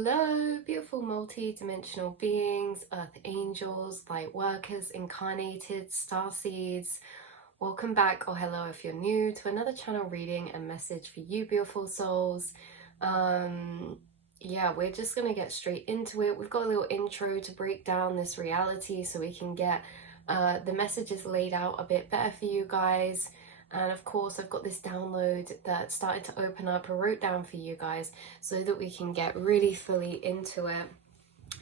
Hello, beautiful multi-dimensional beings, earth angels, light workers, incarnated, star seeds. Welcome back, or hello if you're new, to another channel reading and message for you, beautiful souls. Yeah, we're just gonna get straight into it. We've got a little intro to break down this reality so we can get the messages laid out a bit better for you guys. And of course, I've got this download that started to open up. I wrote down for you guys so that we can get really fully into it.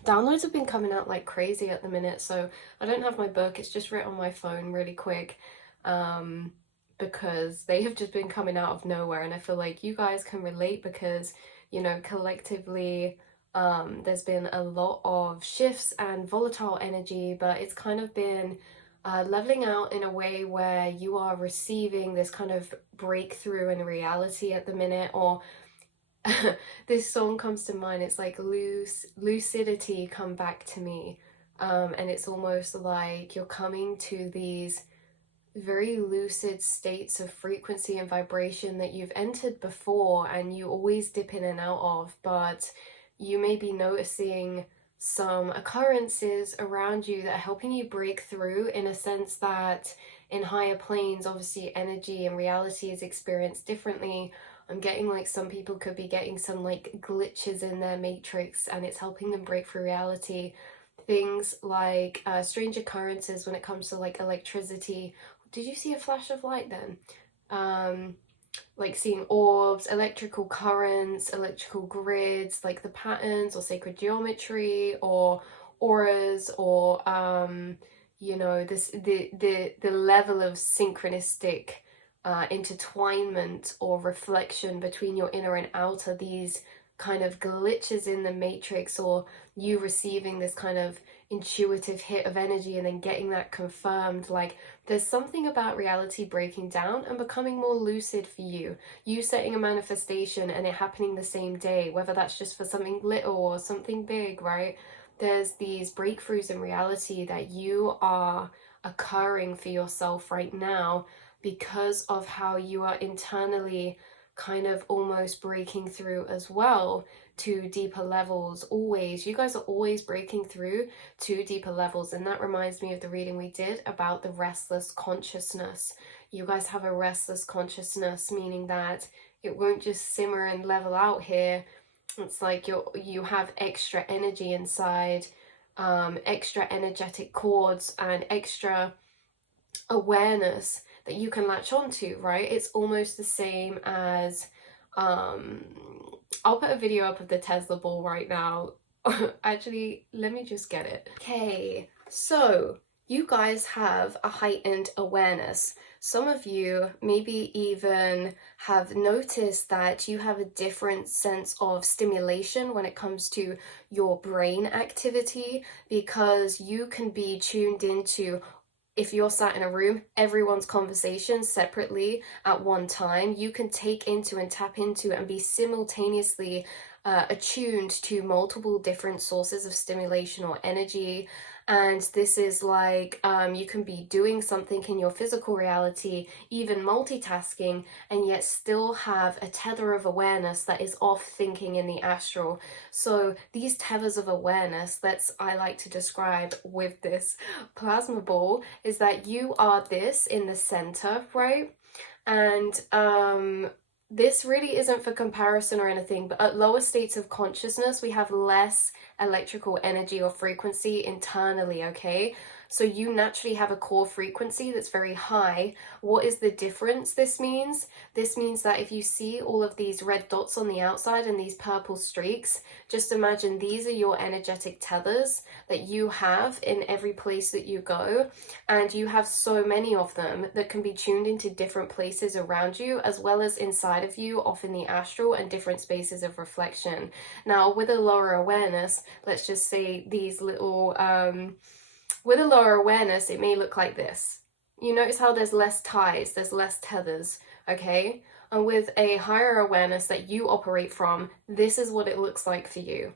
Downloads have been coming out like crazy at the minute, so I don't have my book. It's just written on my phone really quick, because they have just been coming out of nowhere, and I feel like you guys can relate because, you know, collectively, there's been a lot of shifts and volatile energy, but it's kind of been leveling out in a way where you are receiving this kind of breakthrough in reality at the minute. Or this song comes to mind. It's like lucidity, come back to me. And it's almost like you're coming to these very lucid states of frequency and vibration that you've entered before and you always dip in and out of, but you may be noticing some occurrences around you that are helping you break through, in a sense that in higher planes, obviously energy and reality is experienced differently. I'm getting like some people could be getting some like glitches in their matrix and it's helping them break through reality. Things like strange occurrences when it comes to like electricity. Did you see a flash of light then? Like seeing orbs, electrical currents, electrical grids, like the patterns or sacred geometry or auras, or you know, the level of synchronistic intertwinement or reflection between your inner and outer, these kind of glitches in the matrix, or you receiving this kind of intuitive hit of energy and then getting that confirmed. Like there's something about reality breaking down and becoming more lucid for you. You setting a manifestation and it happening the same day, whether that's just for something little or something big, right? There's these breakthroughs in reality that you are occurring for yourself right now because of how you are internally kind of almost breaking through as well to deeper levels. Always, you guys are always breaking through to deeper levels, and that reminds me of the reading we did about the restless consciousness. You guys have a restless consciousness, meaning that it won't just simmer and level out here. It's like you have extra energy inside, extra energetic cords and extra awareness that you can latch onto, right? It's almost the same as I'll put a video up of the Tesla ball right now. Actually, let me just get it. Okay, so you guys have a heightened awareness. Some of you maybe even have noticed that you have a different sense of stimulation when it comes to your brain activity, because you can be tuned into, if you're sat in a room, everyone's conversation separately at one time. You can take into and tap into and be simultaneously attuned to multiple different sources of stimulation or energy. And this is like, you can be doing something in your physical reality, even multitasking, and yet still have a tether of awareness that is off thinking in the astral. So these tethers of awareness that I like to describe with this plasma ball is that you are this in the center, right? And this really isn't for comparison or anything, but at lower states of consciousness, we have less electrical energy or frequency internally, okay? So you naturally have a core frequency that's very high. What is the difference this means? This means that if you see all of these red dots on the outside and these purple streaks, just imagine these are your energetic tethers that you have in every place that you go. And you have so many of them that can be tuned into different places around you, as well as inside of you, off in the astral, and different spaces of reflection. Now, with a lower awareness, let's just say these little, with a lower awareness, it may look like this. You notice how there's less ties, there's less tethers, okay? And with a higher awareness that you operate from, this is what it looks like for you,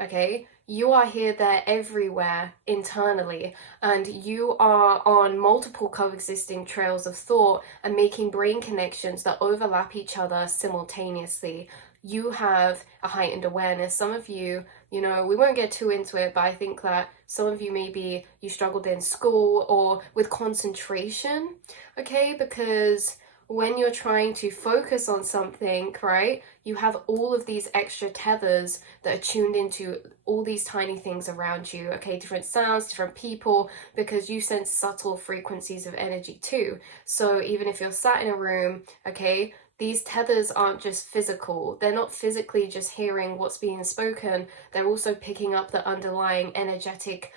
okay? You are here, there, everywhere internally, and you are on multiple coexisting trails of thought and making brain connections that overlap each other simultaneously. you have a heightened awareness. Some of you, you know, we won't get too into it, but I think that some of you, maybe you struggled in school or with concentration, okay? Because when you're trying to focus on something, right, you have all of these extra tethers that are tuned into all these tiny things around you, okay? Different sounds, different people, because you sense subtle frequencies of energy too. So even if you're sat in a room, okay, these tethers aren't just physical. They're not physically just hearing what's being spoken. They're also picking up the underlying energetic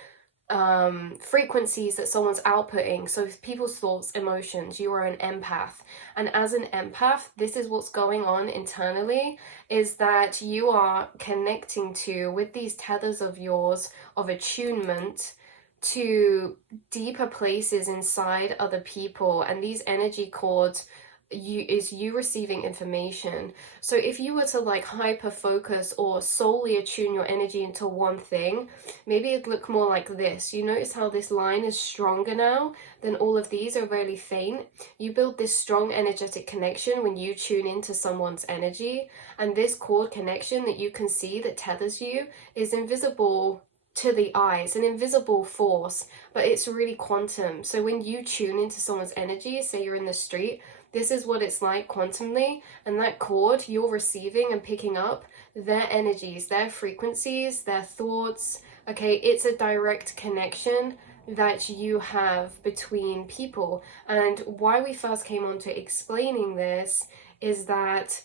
frequencies that someone's outputting. So people's thoughts, emotions, you are an empath. And as an empath, this is what's going on internally, is that you are connecting to, with these tethers of yours, of attunement, to deeper places inside other people. And these energy cords, you receiving information. So if you were to like hyper focus or solely attune your energy into one thing, maybe it'd look more like this. You notice how this line is stronger now than all of these are really faint. You build this strong energetic connection when you tune into someone's energy, and this cord connection that you can see that tethers you is invisible to the eye. It's an invisible force, but it's really quantum. So when you tune into someone's energy, say you're in the street, this is what it's like quantumly, and that cord, you're receiving and picking up their energies, their frequencies, their thoughts, okay? It's a direct connection that you have between people. And why we first came on to explaining this is that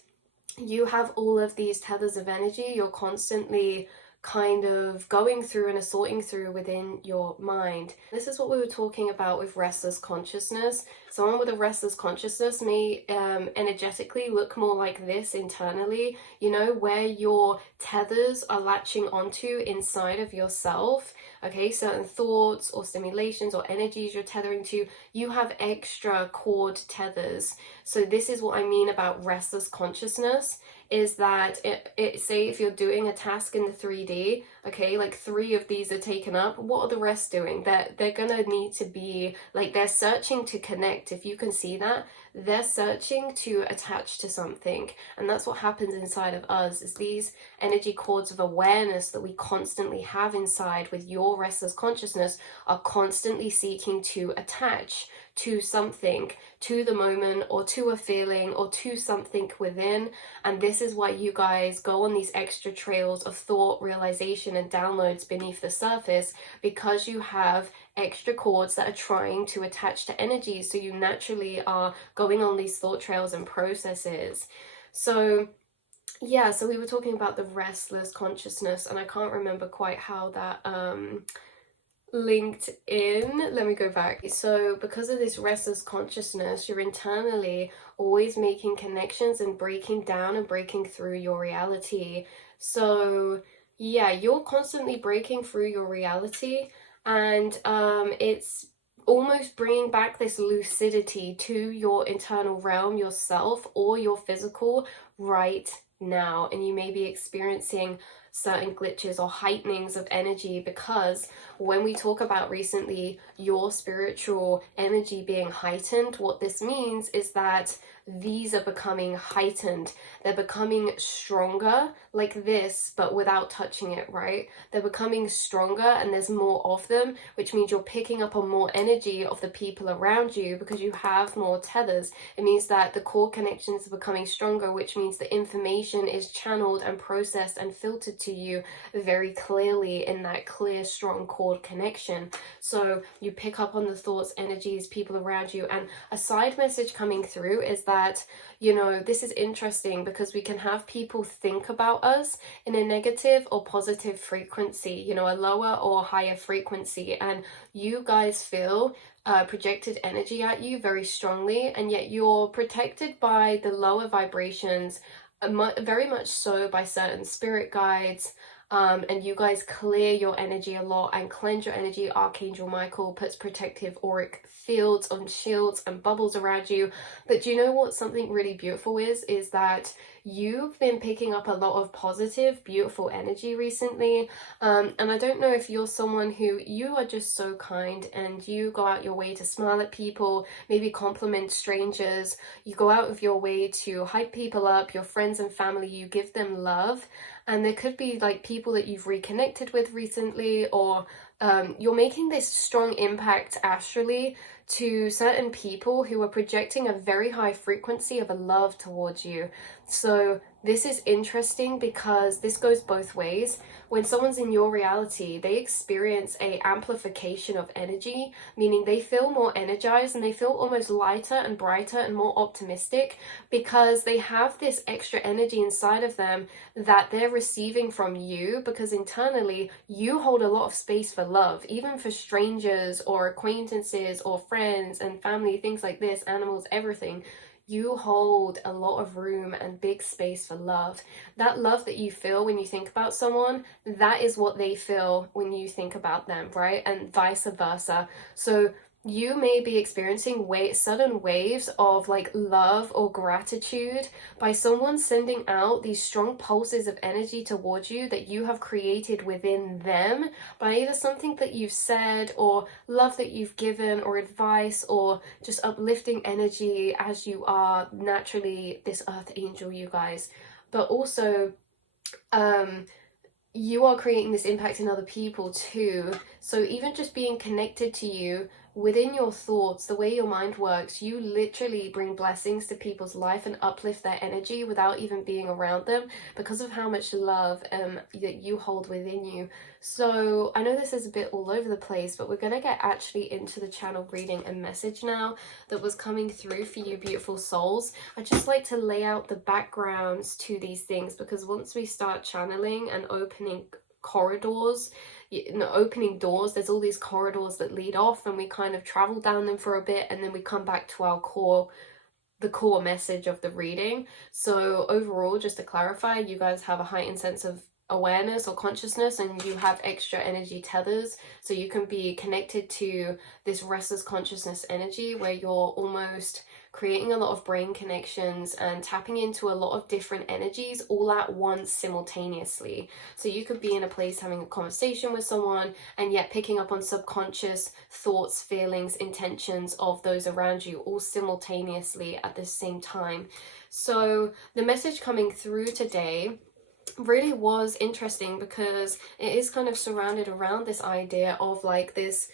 you have all of these tethers of energy. You're constantly kind of going through and assorting through within your mind. This is what we were talking about with restless consciousness. Someone with a restless consciousness may energetically look more like this internally, you know, where your tethers are latching onto inside of yourself, okay? Certain thoughts or stimulations or energies you're tethering to, you have extra cord tethers. So this is what I mean about restless consciousness, is that it say if you're doing a task in the 3D, okay, like 3 of these are taken up, what are the rest doing? They're gonna need to be like, they're searching to connect. If you can see that, they're searching to attach to something. And that's what happens inside of us, is these energy cords of awareness that we constantly have inside with your restless consciousness are constantly seeking to attach to something, to the moment, or to a feeling, or to something within. And this is why you guys go on these extra trails of thought, realization, and downloads beneath the surface, because you have extra cords that are trying to attach to energy. So you naturally are going on these thought trails and processes. So yeah, so we were talking about the restless consciousness, and I can't remember quite how that linked in. Let me go back. So because of this restless consciousness, you're internally always making connections and breaking down and breaking through your reality. So yeah, you're constantly breaking through your reality, and it's almost bringing back this lucidity to your internal realm, yourself, or your physical right now. And you may be experiencing certain glitches or heightenings of energy, because when we talk about recently your spiritual energy being heightened, what this means is that these are becoming heightened. They're becoming stronger, like this, but without touching it, right? They're becoming stronger, and there's more of them, which means you're picking up on more energy of the people around you because you have more tethers. It means that the core connections are becoming stronger, which means the information is channeled and processed and filtered to you very clearly in that clear, strong cord connection. So you pick up on the thoughts, energies, people around you. And a side message coming through is that, you know, this is interesting because we can have people think about us in a negative or positive frequency, you know, a lower or higher frequency, and you guys feel projected energy at you very strongly, and yet you're protected by the lower vibrations, very much so by certain spirit guides, and you guys clear your energy a lot and cleanse your energy. Archangel Michael puts protective auric fields on shields and bubbles around you. But do you know what something really beautiful is that you've been picking up a lot of positive, beautiful energy recently. And I don't know if you're someone who, you are just so kind and you go out your way to smile at people, maybe compliment strangers, you go out of your way to hype people up, your friends and family, you give them love. And there could be like people that you've reconnected with recently, or you're making this strong impact astrally to certain people who are projecting a very high frequency of a love towards you. So this is interesting because this goes both ways. When someone's in your reality, they experience a amplification of energy, meaning they feel more energized and they feel almost lighter and brighter and more optimistic because they have this extra energy inside of them that they're receiving from you, because internally you hold a lot of space for love, even for strangers or acquaintances or friends and family, things like this, animals, everything. You hold a lot of room and big space for love. That love that you feel when you think about someone, that is what they feel when you think about them, right? And vice versa. So you may be experiencing sudden waves of like love or gratitude by someone sending out these strong pulses of energy towards you that you have created within them by either something that you've said or love that you've given or advice or just uplifting energy as you are naturally this earth angel, you guys. But also you are creating this impact in other people too. So even just being connected to you within your thoughts, the way your mind works, you literally bring blessings to people's life and uplift their energy without even being around them because of how much love that you hold within you. So I know this is a bit all over the place, but we're going to get actually into the channel reading a message now that was coming through for you beautiful souls. I just like to lay out the backgrounds to these things because once we start channeling and opening corridors, opening doors, there's all these corridors that lead off and we kind of travel down them for a bit and then we come back to our the core message of the reading. So overall, just to clarify, you guys have a heightened sense of awareness or consciousness and you have extra energy tethers, so you can be connected to this restless consciousness energy where you're almost creating a lot of brain connections and tapping into a lot of different energies all at once simultaneously. So you could be in a place having a conversation with someone and yet picking up on subconscious thoughts, feelings, intentions of those around you all simultaneously at the same time. So the message coming through today really was interesting because it is kind of surrounded around this idea of like this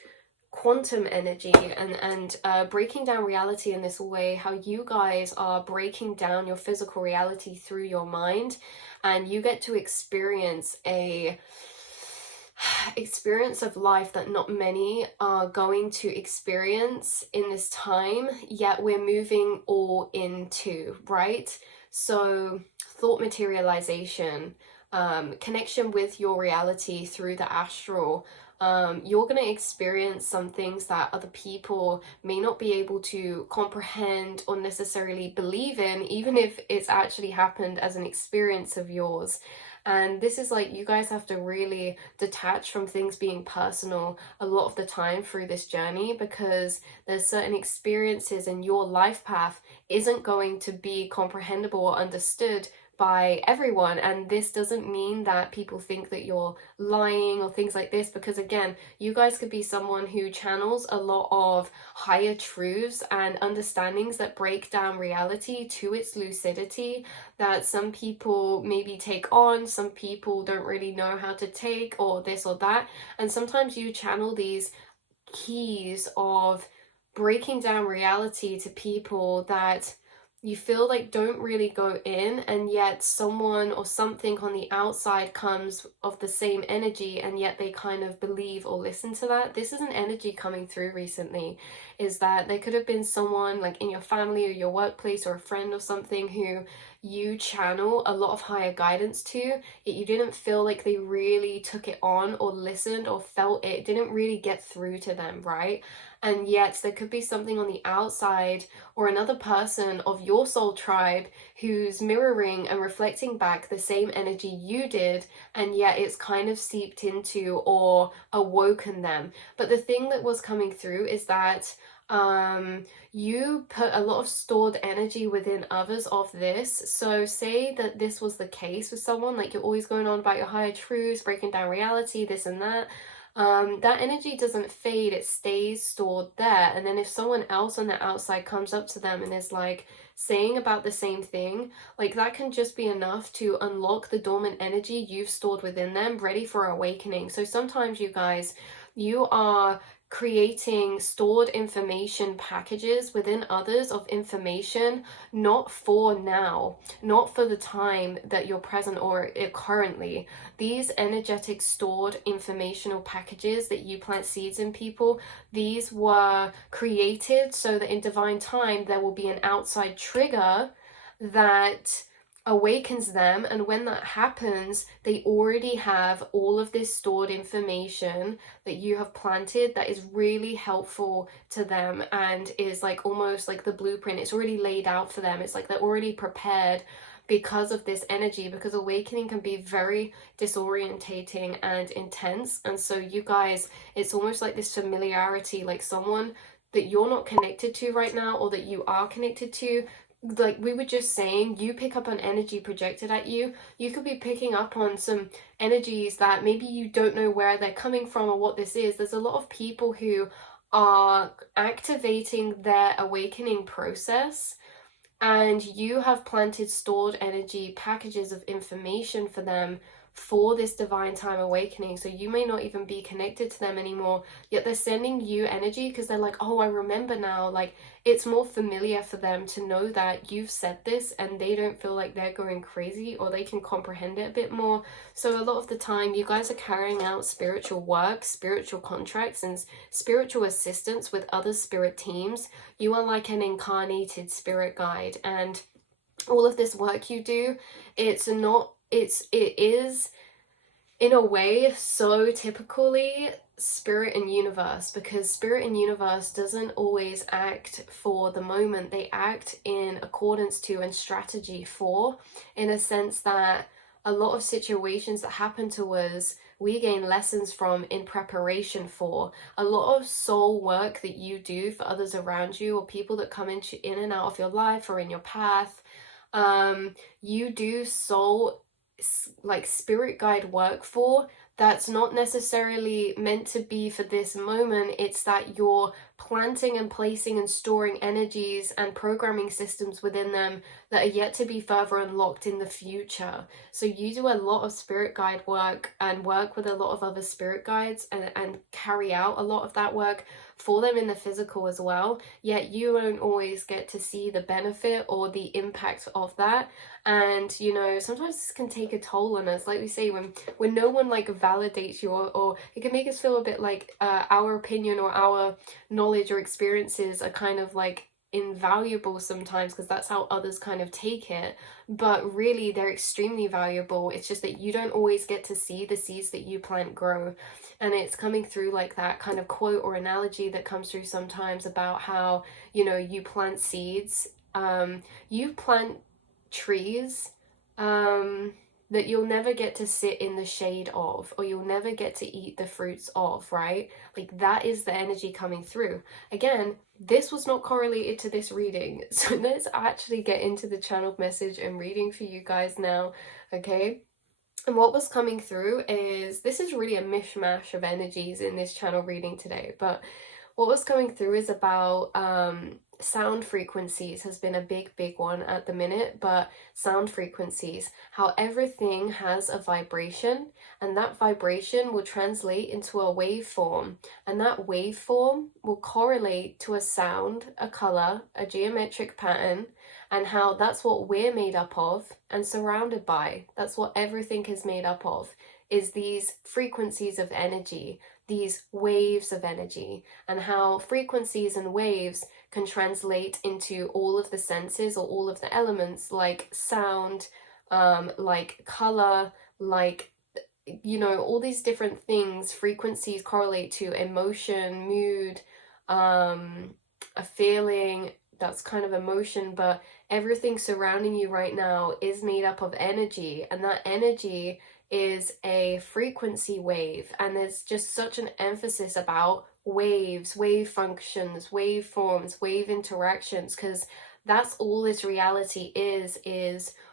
quantum energy and breaking down reality in this way, how you guys are breaking down your physical reality through your mind, and you get to experience a experience of life that not many are going to experience in this time, yet we're moving all into, right? So thought materialization, connection with your reality through the astral. You're going to experience some things that other people may not be able to comprehend or necessarily believe in, even if it's actually happened as an experience of yours. And this is like, you guys have to really detach from things being personal a lot of the time through this journey, because there's certain experiences in your life path isn't going to be comprehensible or understood by everyone. And this doesn't mean that people think that you're lying or things like this, because again, you guys could be someone who channels a lot of higher truths and understandings that break down reality to its lucidity that some people maybe take on, some people don't really know how to take, or this or that. And sometimes you channel these keys of breaking down reality to people that you feel like don't really go in, and yet someone or something on the outside comes of the same energy and yet they kind of believe or listen to that. This is an energy coming through recently, is that there could have been someone like in your family or your workplace or a friend or something who you channel a lot of higher guidance to, yet you didn't feel like they really took it on or listened or felt it. It didn't really get through to them, right? And yet there could be something on the outside or another person of your soul tribe who's mirroring and reflecting back the same energy you did, and yet it's kind of seeped into or awoken them. But the thing that was coming through is that you put a lot of stored energy within others of this. So say that this was the case with someone, like you're always going on about your higher truths, breaking down reality, this and that. That energy doesn't fade, it stays stored there. And then if someone else on the outside comes up to them and is like saying about the same thing, like that can just be enough to unlock the dormant energy you've stored within them, ready for awakening. So sometimes you guys, you are creating stored information packages within others of information, not for now, not for the time that you're present or currently. These energetic stored informational packages that you plant seeds in people, these were created so that in divine time there will be an outside trigger that awakens them, and when that happens they already have all of this stored information that you have planted that is really helpful to them and is like almost like the blueprint. It's already laid out for them. It's like they're already prepared because of this energy, because awakening can be very disorientating and intense. And so you guys, it's almost like this familiarity, like someone that you're not connected to right now or that you are connected to. Like we were just saying, you pick up on energy projected at you. You could be picking up on some energies that maybe you don't know where they're coming from or what this is. There's a lot of people who are activating their awakening process, and you have planted stored energy packages of information for them for this divine time awakening. So you may not even be connected to them anymore, yet they're sending you energy because they're like, oh, I remember now. Like it's more familiar for them to know that you've said this, and they don't feel like they're going crazy, or they can comprehend it a bit more. So a lot of the time you guys are carrying out spiritual work, spiritual contracts, and spiritual assistance with other spirit teams. You are like an incarnated spirit guide, and all of this work you do, it is in a way so typically spirit and universe, because spirit and universe doesn't always act for the moment. They act in accordance to and strategy for, in a sense that a lot of situations that happen to us, we gain lessons from in preparation for. A lot of soul work that you do for others around you, or people that come in and out of your life or in your path, you do soul like spirit guide work for, that's not necessarily meant to be for this moment. It's that you're planting and placing and storing energies and programming systems within them that are yet to be further unlocked in the future. So you do a lot of spirit guide work and work with a lot of other spirit guides and carry out a lot of that work for them in the physical as well, yet you don't always get to see the benefit or the impact of that. And you know, sometimes this can take a toll on us, like we say, when no one like validates you, or it can make us feel a bit like our opinion or our knowledge or experiences are kind of like invaluable sometimes, because that's how others kind of take it. But really they're extremely valuable. It's just that you don't always get to see the seeds that you plant grow. And it's coming through like that kind of quote or analogy that comes through sometimes about how, you know, you plant seeds, you plant trees that you'll never get to sit in the shade of, or you'll never get to eat the fruits of, right? Like that is the energy coming through. Again, this was not correlated to this reading, so let's actually get into the channeled message and reading for you guys now, okay? And what was coming through is, this is really a mishmash of energies in this channel reading today, but what was coming through is about sound frequencies has been a big one at the minute. But sound frequencies, how everything has a vibration, and that vibration will translate into a waveform, and that waveform will correlate to a sound, a color, a geometric pattern, and how that's what we're made up of and surrounded by. That's what everything is made up of, is these frequencies of energy, these waves of energy, and how frequencies and waves can translate into all of the senses or all of the elements, like sound, like color, like, you know, all these different things. Frequencies correlate to emotion, mood, a feeling that's kind of emotion, but everything surrounding you right now is made up of energy, and that energy is a frequency wave. And there's just such an emphasis about waves, wave functions, wave forms, wave interactions, because that's all this reality is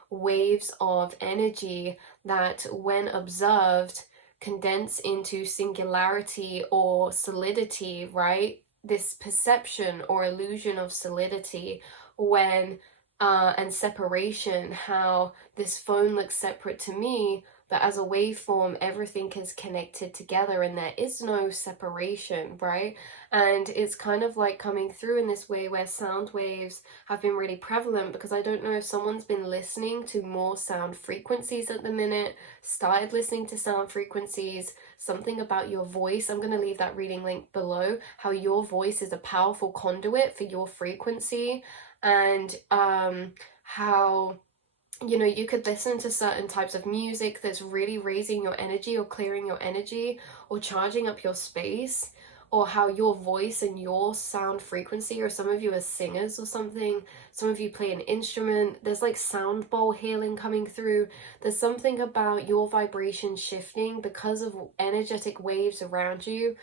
waves of energy that, when observed, condense into singularity or solidity, right? This perception or illusion of solidity, when and separation, how this phone looks separate to me, but as a waveform everything is connected together and there is no separation, right? And it's kind of like coming through in this way where sound waves have been really prevalent, because I don't know if someone's been listening to more sound frequencies at the minute, started listening to sound frequencies, something about your voice. I'm going to leave that reading link below, how your voice is a powerful conduit for your frequency, and how, you know, you could listen to certain types of music that's really raising your energy or clearing your energy or charging up your space, or how your voice and your sound frequency, or some of you are singers or something, some of you play an instrument, there's like sound bowl healing coming through. There's something about your vibration shifting because of energetic waves around you,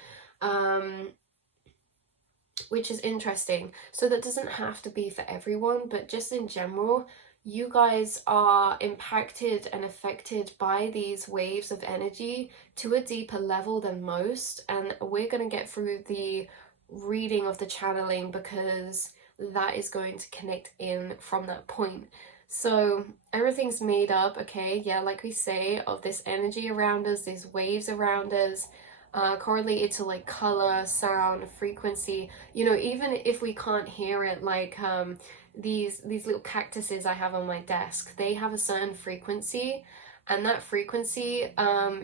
which is interesting. So that doesn't have to be for everyone, but just in general, you guys are impacted and affected by these waves of energy to a deeper level than most. And we're going to get through the reading of the channeling, because that is going to connect in from that point. So everything's made up, okay, yeah, like we say, of this energy around us, these waves around us, correlated to like color, sound, frequency. You know, even if we can't hear it, like these little cactuses I have on my desk, they have a certain frequency, and that frequency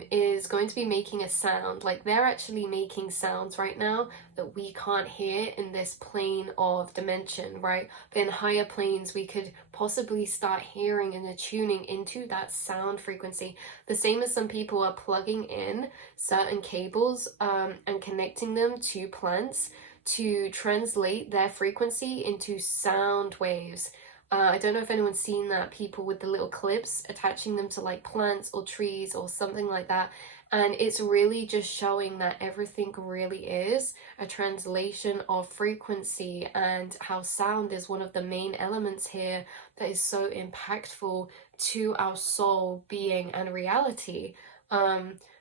is going to be making a sound. Like, they're actually making sounds right now that we can't hear in this plane of dimension, right? But in higher planes we could possibly start hearing and attuning into that sound frequency. The same as some people are plugging in certain cables and connecting them to plants to translate their frequency into sound waves. I don't know if anyone's seen that, people with the little clips attaching them to like plants or trees or something like that. And it's really just showing that everything really is a translation of frequency, and how sound is one of the main elements here that is so impactful to our soul, being, and reality.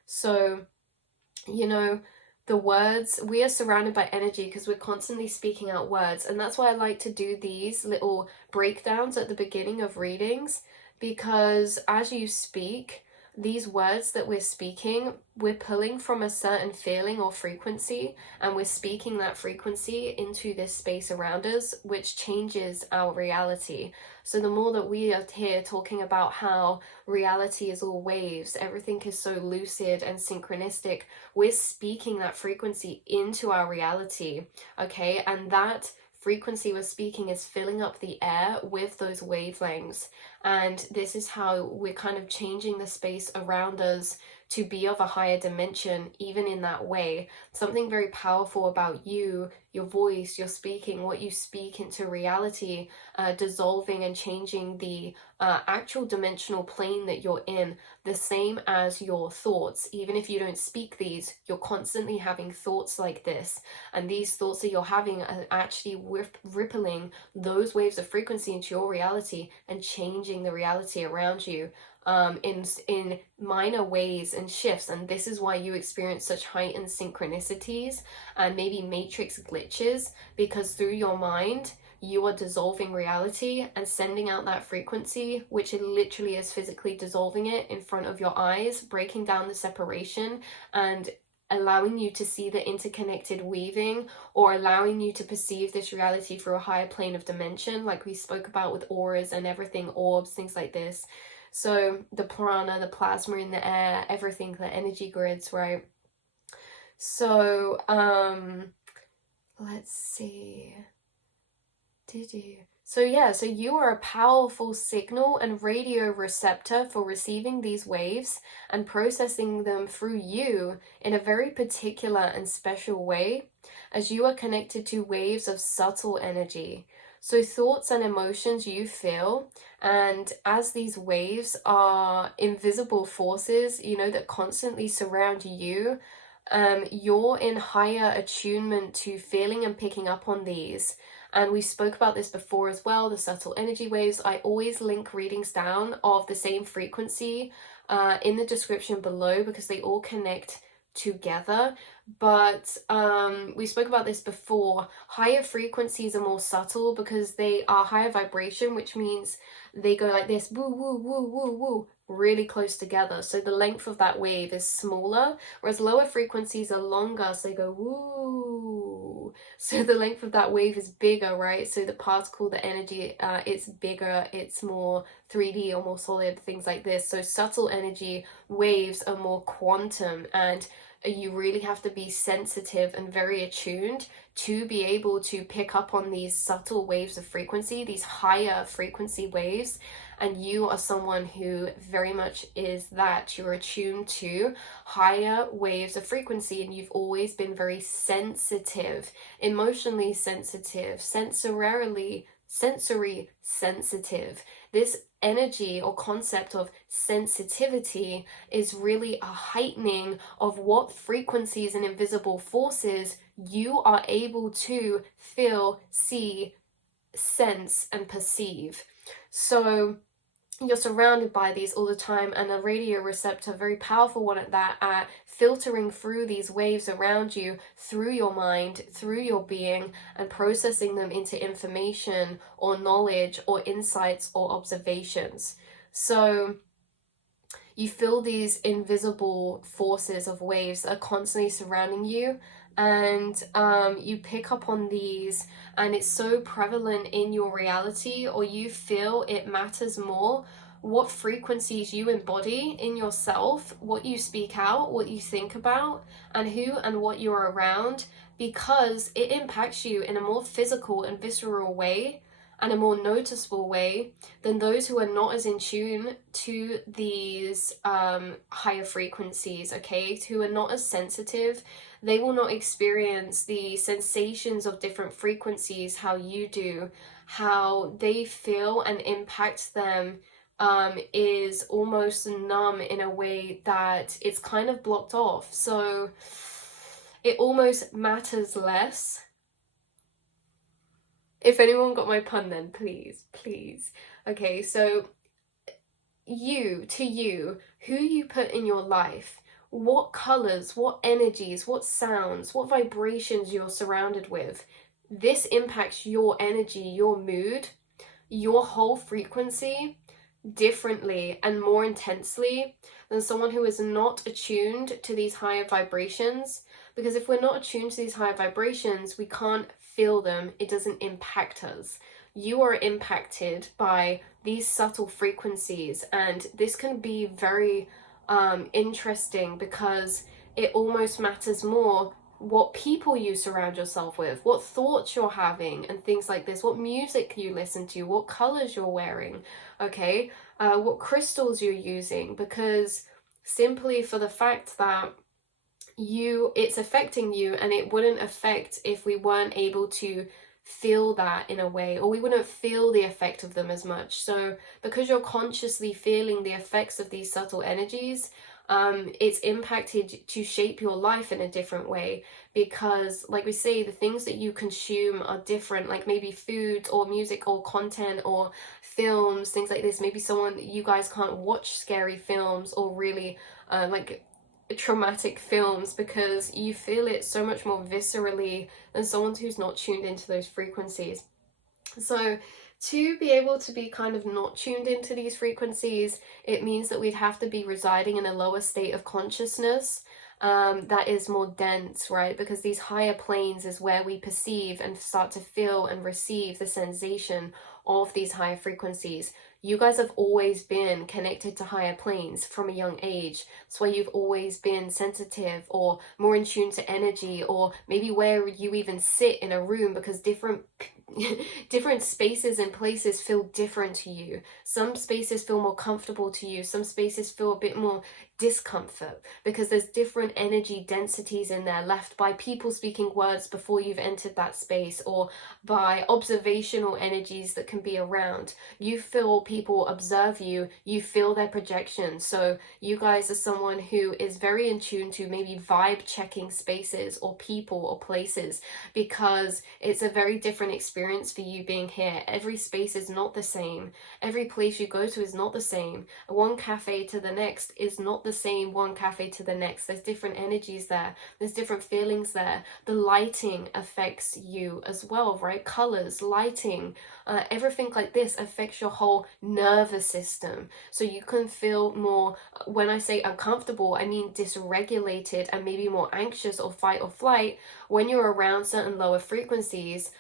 So, you know, the words, we are surrounded by energy because we're constantly speaking out words, and that's why I like to do these little breakdowns at the beginning of readings, because as you speak, these words that we're speaking, we're pulling from a certain feeling or frequency, and we're speaking that frequency into this space around us, which changes our reality. So the more that we are here talking about how reality is all waves, everything is so lucid and synchronistic, we're speaking that frequency into our reality, okay? And that frequency we're speaking is filling up the air with those wavelengths. And this is how we're kind of changing the space around us to be of a higher dimension, even in that way. Something very powerful about you, your voice, your speaking, what you speak into reality, dissolving and changing the actual dimensional plane that you're in, the same as your thoughts. Even if you don't speak these, you're constantly having thoughts like this, and these thoughts that you're having are actually rippling those waves of frequency into your reality and changing the reality around you in minor ways and shifts. And this is why you experience such heightened synchronicities and maybe matrix glitches, because through your mind you are dissolving reality and sending out that frequency, which it literally is physically dissolving it in front of your eyes, breaking down the separation and allowing you to see the interconnected weaving, or allowing you to perceive this reality through a higher plane of dimension, like we spoke about with auras and everything, orbs, things like this. So the prana, the plasma in the air, everything, the energy grids, right? So let's see. So yeah, so you are a powerful signal and radio receptor for receiving these waves and processing them through you in a very particular and special way, as you are connected to waves of subtle energy. So thoughts and emotions you feel, and as these waves are invisible forces, that constantly surround you, you're in higher attunement to feeling and picking up on these. And we spoke about this before as well, the subtle energy waves. I always link readings down of the same frequency in the description below, because they all connect together. But we spoke about this before. Higher frequencies are more subtle because they are higher vibration, which means they go like this, woo, woo, woo, woo, woo, really close together. So the length of that wave is smaller, whereas lower frequencies are longer, so they go woo. So the length of that wave is bigger, right? So the particle, the energy, it's bigger, it's more 3D or more solid, things like this. So subtle energy waves are more quantum, and you really have to be sensitive and very attuned to be able to pick up on these subtle waves of frequency, these higher frequency waves. And you are someone who very much is that. You're attuned to higher waves of frequency, and you've always been very sensitive, emotionally sensitive, sensory sensitive. This energy or concept of sensitivity is really a heightening of what frequencies and invisible forces you are able to feel, see, sense, and perceive. So you're surrounded by these all the time, and a radio receptor, very powerful one at that, at filtering through these waves around you, through your mind, through your being, and processing them into information or knowledge or insights or observations. So you feel these invisible forces of waves that are constantly surrounding you, and you pick up on these, and it's so prevalent in your reality, or you feel it matters more what frequencies you embody in yourself, what you speak out, what you think about, and who and what you're around, because it impacts you in a more physical and visceral way and a more noticeable way than those who are not as in tune to these higher frequencies, okay, who are not as sensitive. They will not experience the sensations of different frequencies how you do. How they feel and impact them is almost numb in a way that it's kind of blocked off. So it almost matters less. If anyone got my pun, then please. Okay, so you, who you put in your life, what colors, what energies, what sounds, what vibrations you're surrounded with, this impacts your energy, your mood, your whole frequency differently and more intensely than someone who is not attuned to these higher vibrations. Because if we're not attuned to these higher vibrations, we can't feel them. It doesn't impact us. You are impacted by these subtle frequencies, and this can be very interesting, because it almost matters more what people you surround yourself with, what thoughts you're having, and things like this, what music you listen to, what colors you're wearing, okay, what crystals you're using, because simply for the fact that it's affecting you, and it wouldn't affect if we weren't able to feel that in a way, or we wouldn't feel the effect of them as much. So because you're consciously feeling the effects of these subtle energies, it's impacted to shape your life in a different way, because like we say, the things that you consume are different, like maybe food or music or content or films, things like this. Maybe you guys can't watch scary films or really like traumatic films, because you feel it so much more viscerally than someone who's not tuned into those frequencies. So to be able to be kind of not tuned into these frequencies, it means that we'd have to be residing in a lower state of consciousness that is more dense, right? Because these higher planes is where we perceive and start to feel and receive the sensation of these higher frequencies. you guys have always been connected to higher planes from a young age. That's why you've always been sensitive or more in tune to energy, or maybe where you even sit in a room, because different spaces and places feel different to you. Some spaces feel more comfortable to you, some spaces feel a bit more discomfort, because there's different energy densities in there left by people speaking words before you've entered that space, or by observational energies that can be around. You feel people observe you, you feel their projections. So you guys are someone who is very in tune to maybe vibe checking spaces or people or places, because it's a very different experience for you being here. Every space is not the same. Every place you go to is not the same. One cafe to the next is not the same one cafe to the next. There's different energies there. There's different feelings there. The lighting affects you as well, right? Colors, lighting, everything like this affects your whole nervous system. So you can feel more, when I say uncomfortable, I mean dysregulated and maybe more anxious or fight or flight when you're around certain lower frequencies.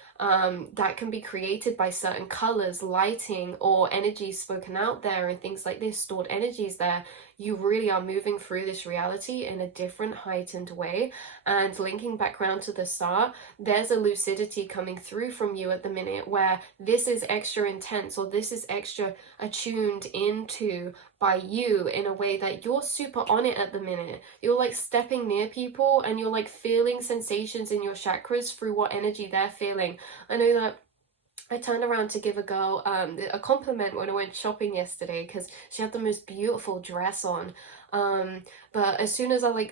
That can be created by certain colors, lighting, or energies spoken out there and things like this, stored energies there. You really are moving through this reality in a different, heightened way. And linking back around to the start, there's a lucidity coming through from you at the minute where this is extra intense, or this is extra attuned into by you in a way that you're super on it at the minute. You're like stepping near people and you're like feeling sensations in your chakras through what energy they're feeling. I know that I turned around to give a girl a compliment when I went shopping yesterday, because she had the most beautiful dress on. But as soon as I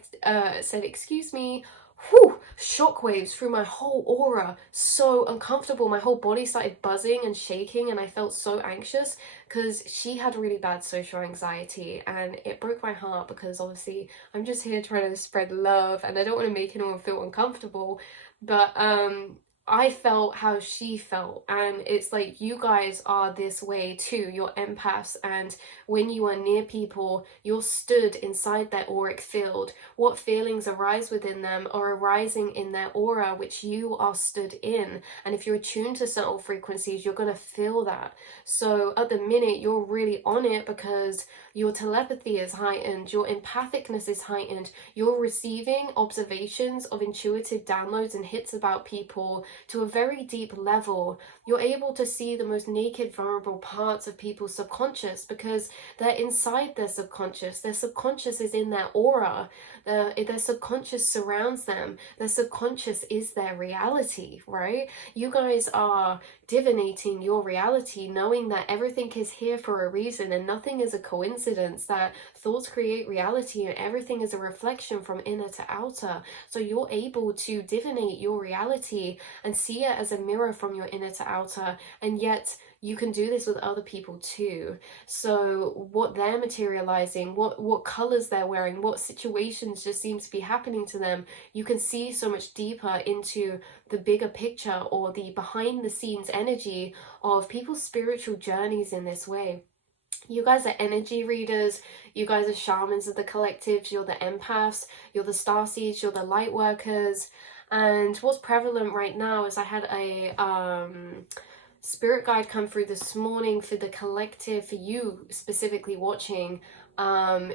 said, excuse me, whew, shockwaves through my whole aura. So uncomfortable. My whole body started buzzing and shaking, and I felt so anxious because she had really bad social anxiety, and it broke my heart, because obviously I'm just here trying to spread love and I don't want to make anyone feel uncomfortable. But I felt how she felt, and it's like you guys are this way too. You're empaths, and when you are near people, you're stood inside their auric field. What feelings arise within them are arising in their aura, which you are stood in. And if you're attuned to subtle frequencies, you're going to feel that. So at the minute, you're really on it because your telepathy is heightened, your empathicness is heightened, you're receiving observations of intuitive downloads and hits about people to a very deep level. You're able to see the most naked, vulnerable parts of people's subconscious because they're inside their subconscious. Their subconscious is in their aura. Their subconscious surrounds them. Their subconscious is their reality, right? You guys are divinating your reality, knowing that everything is here for a reason and nothing is a coincidence, that thoughts create reality and everything is a reflection from inner to outer. So you're able to divinate your reality and see it as a mirror from your inner to outer, and yet you can do this with other people too. So what they're materializing, what colors they're wearing, what situations just seem to be happening to them, you can see so much deeper into the bigger picture or the behind the scenes energy of people's spiritual journeys in this way. You guys are energy readers, you guys are shamans of the collectives, you're the empaths, you're the starseeds, you're the light workers. And what's prevalent right now is I had a spirit guide come through this morning for the collective, for you specifically watching. Yeah,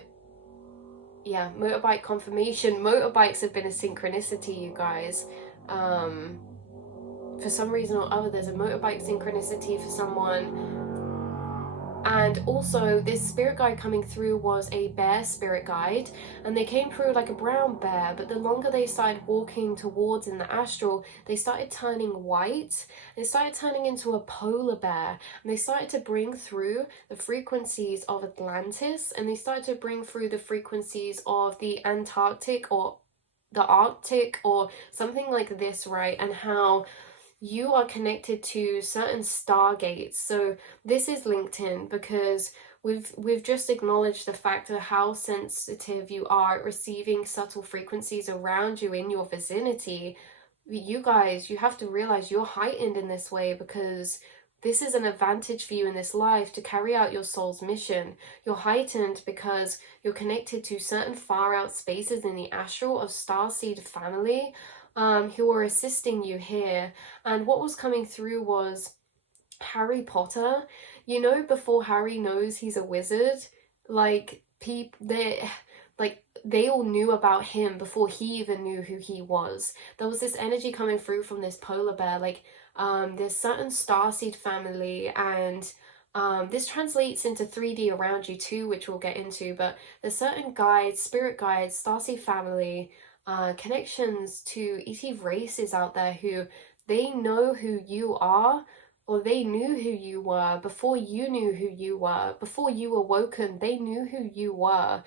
motorbike confirmation. Motorbikes have been a synchronicity, you guys. For some reason or other, there's a motorbike synchronicity for someone. And also, this spirit guide coming through was a bear spirit guide, and they came through like a brown bear, but the longer they started walking towards in the astral, they started turning white. They started turning into a polar bear, and they started to bring through the frequencies of Atlantis, and they started to bring through the frequencies of the Antarctic or the Arctic or something like this, right? And how you are connected to certain stargates. So this is linked in because we've just acknowledged the fact of how sensitive you are at receiving subtle frequencies around you in your vicinity. You guys, you have to realize you're heightened in this way because this is an advantage for you in this life to carry out your soul's mission. You're heightened because you're connected to certain far out spaces in the astral of starseed family, who are assisting you here. And what was coming through was Harry Potter. you know, before Harry knows he's a wizard, like they all knew about him before he even knew who he was. There was this energy coming through from this polar bear, like there's certain starseed family, and this translates into 3D around you too, which we'll get into, but there's certain guides, spirit guides, starseed family, connections to ET races out there who they know who you are, or they knew who you were before you knew who you were. Before you awoken, they knew who you were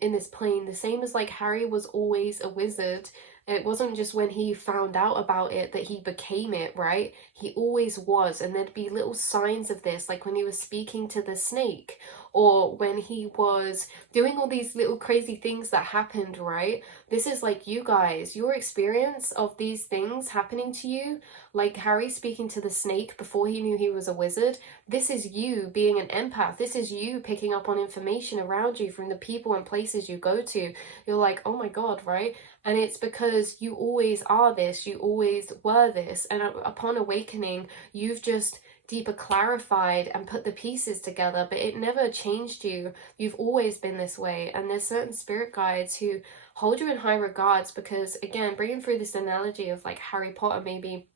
in this plane. The same as like Harry was always a wizard. It wasn't just when he found out about it that he became it, right? He always was. And there'd be little signs of this, like when he was speaking to the snake, or when he was doing all these little crazy things that happened, right? This is like you guys, your experience of these things happening to you, like Harry speaking to the snake before he knew he was a wizard. This is you being an empath. This is you picking up on information around you from the people and places you go to. You're like, oh my God, right? And it's because you always are this, you always were this. And upon awakening, you've just deeper clarified and put the pieces together, but it never changed you. You've always been this way. And there's certain spirit guides who hold you in high regards because, again, bringing through this analogy of like Harry Potter, maybe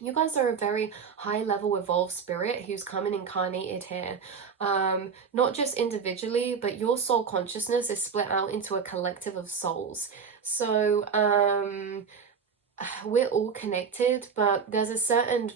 you guys are a very high level evolved spirit who's come and incarnated here. Not just individually, but your soul consciousness is split out into a collective of souls. So we're all connected, but there's a certain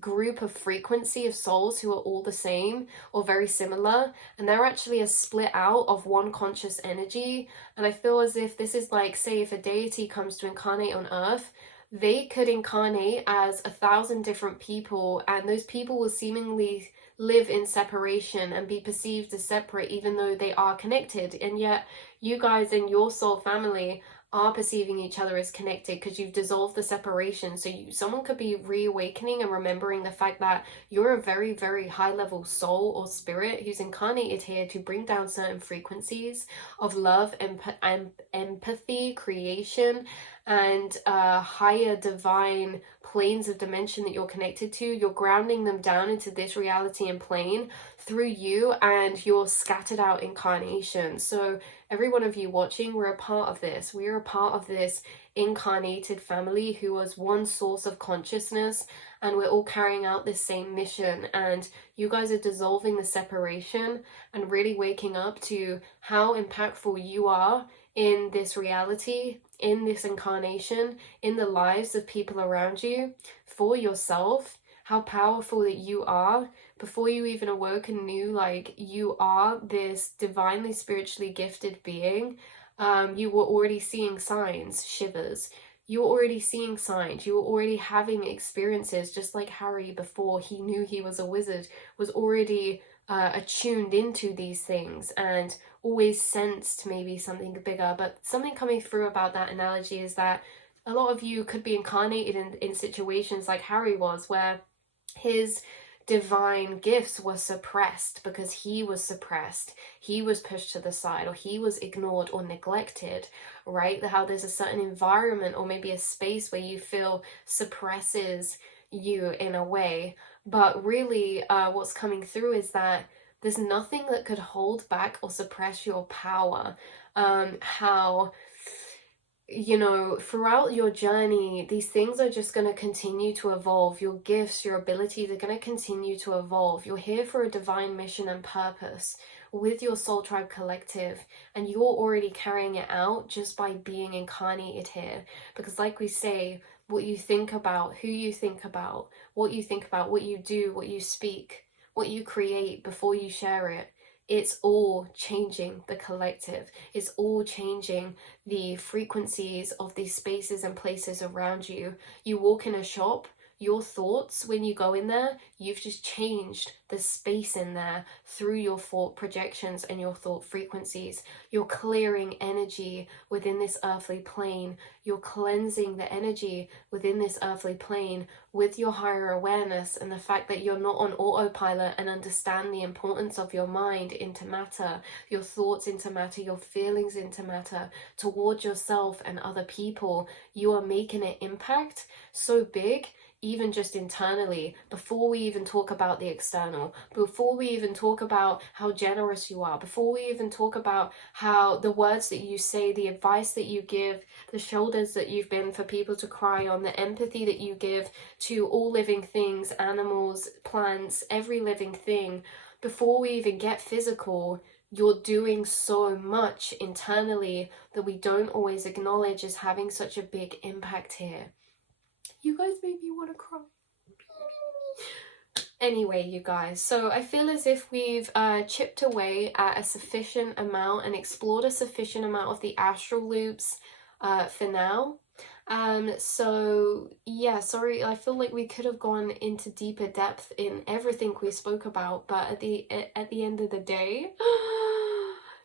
group of frequency of souls who are all the same or very similar, and they're actually a split out of one conscious energy. And I feel as if this is like, say, if a deity comes to incarnate on earth, they could incarnate as 1,000 different people, and those people will seemingly live in separation and be perceived as separate even though they are connected. And yet you guys in your soul family are perceiving each other as connected because you've dissolved the separation. So someone could be reawakening and remembering the fact that you're a very, very high level soul or spirit who's incarnated here to bring down certain frequencies of love, empathy, creation, and higher divine planes of dimension that you're connected to. You're grounding them down into this reality and plane through you and your scattered out incarnation. So every one of you watching, we're a part of this. We're a part of this incarnated family who was one source of consciousness, and we're all carrying out this same mission. And you guys are dissolving the separation and really waking up to how impactful you are in this reality, in this incarnation, in the lives of people around you, for yourself, how powerful that you are. Before you even awoke and knew like you are this divinely spiritually gifted being, you were already seeing signs, shivers. You were already seeing signs. You were already having experiences, just like Harry before he knew he was a wizard, was already attuned into these things and always sensed maybe something bigger. But something coming through about that analogy is that a lot of you could be incarnated in situations like Harry was, where his divine gifts were suppressed because he was suppressed, he was pushed to the side, or he was ignored or neglected, right? How there's a certain environment or maybe a space where you feel suppresses you in a way. But really what's coming through is that there's nothing that could hold back or suppress your power. How, you know, throughout your journey, these things are just going to continue to evolve. Your gifts, your abilities are going to continue to evolve. You're here for a divine mission and purpose with your soul tribe collective, and you're already carrying it out just by being incarnated here. Because like we say, what you think about, who you think about, what you think about, what you do, what you speak, what you create before you share it, it's all changing the collective. It's all changing the frequencies of these spaces and places around you. You walk in a shop, your thoughts, when you go in there, you've just changed the space in there through your thought projections and your thought frequencies. You're clearing energy within this earthly plane. You're cleansing the energy within this earthly plane with your higher awareness and the fact that you're not on autopilot, and understand the importance of your mind into matter, your thoughts into matter, your feelings into matter towards yourself and other people. You are making an impact so big. even just internally, before we even talk about the external, before we even talk about how generous you are, before we even talk about how the words that you say, the advice that you give, the shoulders that you've been for people to cry on, the empathy that you give to all living things, animals, plants, every living thing, before we even get physical, you're doing so much internally that we don't always acknowledge as having such a big impact here. You guys made me want to cry. Anyway, you guys, so I feel as if we've chipped away at a sufficient amount and explored a sufficient amount of the astral loops for now. So yeah, sorry, I feel like we could have gone into deeper depth in everything we spoke about, but at the end of the day,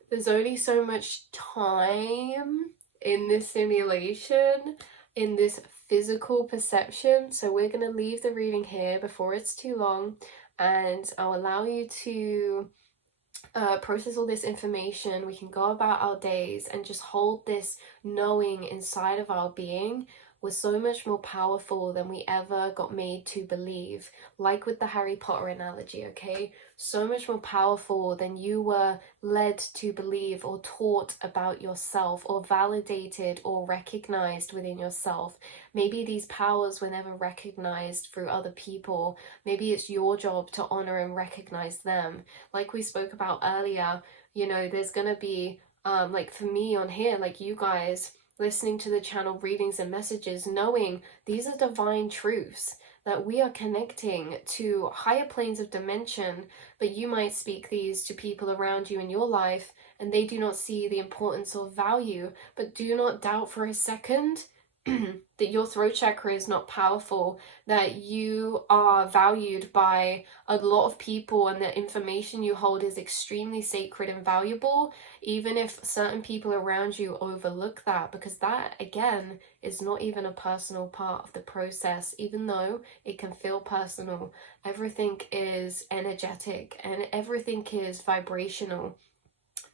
there's only so much time in this simulation, in this physical perception. So we're going to leave the reading here before it's too long, and I'll allow you to process all this information. We can go about our days and just hold this knowing inside of our being. We're so much more powerful than we ever got made to believe. Like with the Harry Potter analogy, okay? So much more powerful than you were led to believe or taught about yourself or validated or recognized within yourself. Maybe these powers were never recognized through other people. Maybe it's your job to honor and recognize them. Like we spoke about earlier, you know, there's gonna be like for me on here, like you guys listening to the channel readings and messages, knowing these are divine truths, that we are connecting to higher planes of dimension, but you might speak these to people around you in your life and they do not see the importance or value. But do not doubt for a second that your throat chakra is not powerful, that you are valued by a lot of people and the information you hold is extremely sacred and valuable, even if certain people around you overlook that, because that, again, is not even a personal part of the process. Even though it can feel personal, everything is energetic and everything is vibrational,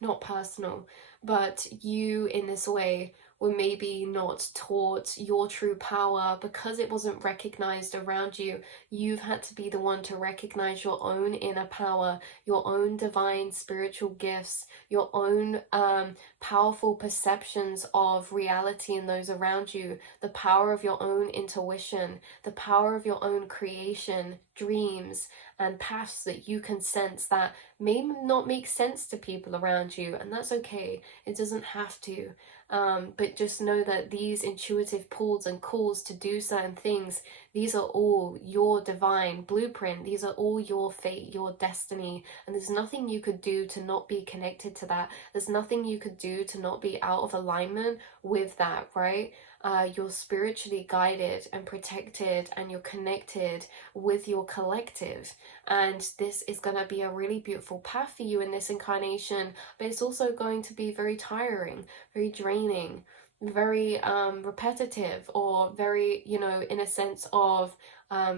not personal. But you, in this way, were maybe not taught your true power because it wasn't recognized around you. You've had to be the one to recognize your own inner power, your own divine spiritual gifts, your own powerful perceptions of reality and those around you, the power of your own intuition, the power of your own creation, dreams, and paths that you can sense that may not make sense to people around you, and that's okay. It doesn't have to. But just know that these intuitive pulls and calls to do certain things, these are all your divine blueprint. These are all your fate, your destiny. And there's nothing you could do to not be connected to that. There's nothing you could do to not be out of alignment with that, right? You're spiritually guided and protected, and you're connected with your collective. And this is going to be a really beautiful path for you in this incarnation, but it's also going to be very tiring, very draining, very repetitive, or very, you know, in a sense of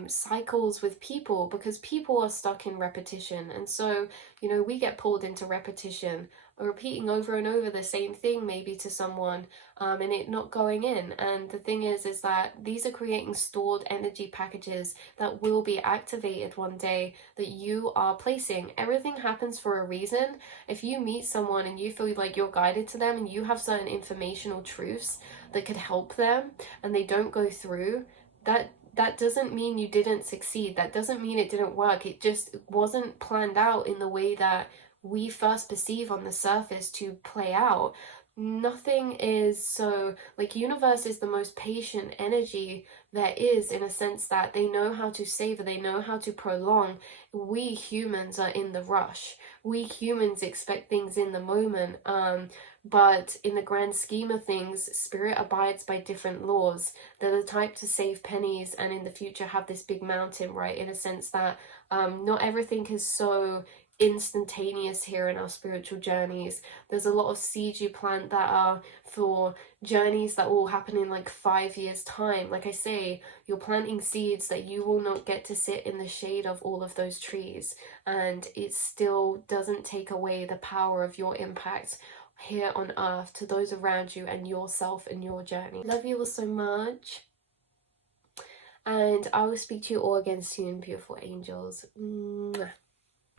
cycles with people, because people are stuck in repetition. And so, you know, we get pulled into repetition, or repeating over and over the same thing maybe to someone, and it not going in. And the thing is that these are creating stored energy packages that will be activated one day, that you are placing. Everything happens for a reason. If you meet someone and you feel like you're guided to them and you have certain informational truths that could help them and they don't go through, that doesn't mean you didn't succeed. That doesn't mean it didn't work. It just wasn't planned out in the way that we first perceive on the surface to play out. Nothing is so, like, universe is the most patient energy there is, in a sense that they know how to savor, they know how to prolong. We humans are in the rush. We humans expect things in the moment, but in the grand scheme of things, spirit abides by different laws. They're the type to save pennies and in the future have this big mountain, right? In a sense that not everything is so instantaneous here in our spiritual journeys. There's a lot of seeds you plant that are for journeys that will happen in like 5 years time. Like I say, you're planting seeds that you will not get to sit in the shade of all of those trees, and it still doesn't take away the power of your impact here on earth to those around you and yourself and your journey. Love you all so much. And I will speak to you all again soon, beautiful angels. Mwah.